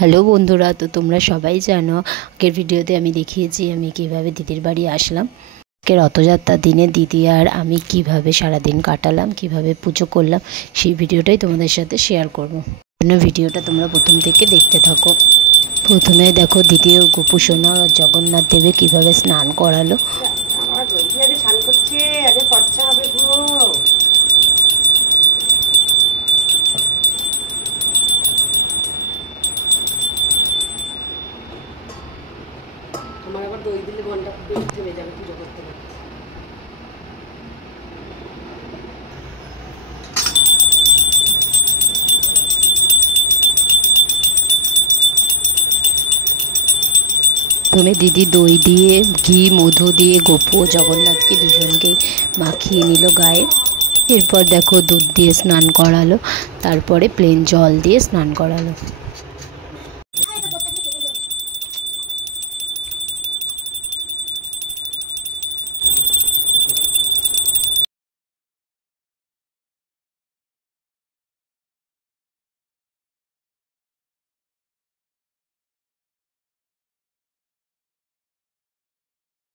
Hello বন্ধুরা, তো তোমরা সবাই জানো আগের ভিডিওতে আমি দেখিয়েছি আমি কিভাবে দিদির বাড়ি আসলাম। আজকে রথযাত্রার দিনে দিদি আর আমি কিভাবে সারাদিন কাটালাম, কিভাবে পুজো করলাম, সেই ভিডিওটাই তোমাদের সাথে শেয়ার করব। ভিডিওটা তোমরা প্রথম থেকে দেখতে থাকো। প্রথমে দেখো দিদি ও গোপু সোনা জগন্নাথ দেবে কিভাবে স্নান করালো। আমার আবার দই দিলে মনটা বেশি থেমে যাবে পুজো করতে করতে। প্রথমে দিদি দই দিয়ে ঘি মধু দিয়ে গোপু জগন্নাথকে দুজনকে মাখিয়ে নিল গায়ে। এরপর দেখো দুধ দিয়ে স্নান করালো, তারপরে প্লেন জল দিয়ে স্নান করালো।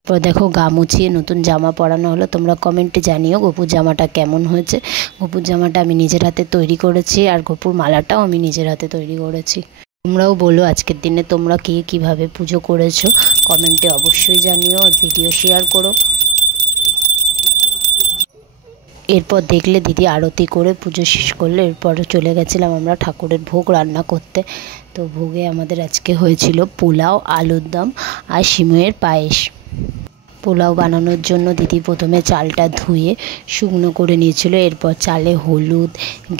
এরপর দেখো গা মুছিয়ে নতুন জামা পরানো হলো। তোমরা কমেন্টে জানিও গোপুর জামাটা কেমন হয়েছে। গোপুর জামাটা আমি নিজের হাতে তৈরি করেছি, আর গোপুর মালাটাও আমি নিজের হাতে তৈরি করেছি। তোমরাও বলো আজকের দিনে তোমরা কে কীভাবে পুজো করেছো, কমেন্টে অবশ্যই জানিও আর ভিডিও শেয়ার করো। এরপর দেখলে দিদি আরতি করে পুজো শেষ করলো। এরপর চলে গেছিলাম আমরা ঠাকুরের ভোগ রান্না করতে। তো ভোগে আমাদের আজকে হয়েছিল পোলাও, আলুর দম আর সিমইয়ের পায়েস। পোলাও বানানোর জন্য দিদি প্রথমে চালটা ধুয়ে শুকনো করে নিয়েছিল। এরপর চালে হলুদ,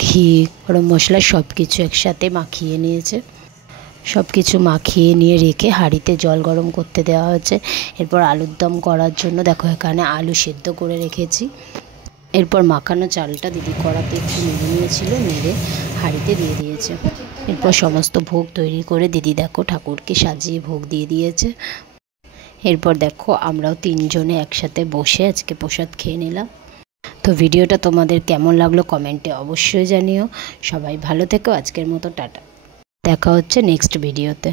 ঘি, গরম মশলা সব কিছু একসাথে মাখিয়ে নিয়েছে। সব কিছু মাখিয়ে নিয়ে রেখে হাঁড়িতে জল গরম করতে দেওয়া হয়েছে। এরপর আলুর দম করার জন্য দেখো এখানে আলু সেদ্ধ করে রেখেছি। এরপর মাখানো চালটা দিদি কড়াতে একটু নেড়ে নিয়েছিল, নেড়ে হাঁড়িতে দিয়ে দিয়েছে। এরপর সমস্ত ভোগ তৈরি করে দিদি দেখো ঠাকুরকে সাজিয়ে ভোগ দিয়ে দিয়েছে। এরপর দেখো আমরাও তিনজনে একসাথে বসে আজকে প্রসাদ খেয়ে নিলাম। তো ভিডিওটা তোমাদের কেমন লাগলো কমেন্টে অবশ্যই জানিও। সবাই ভালো থেকো। আজকের মতো টাটা, দেখা হচ্ছে নেক্সট ভিডিওতে।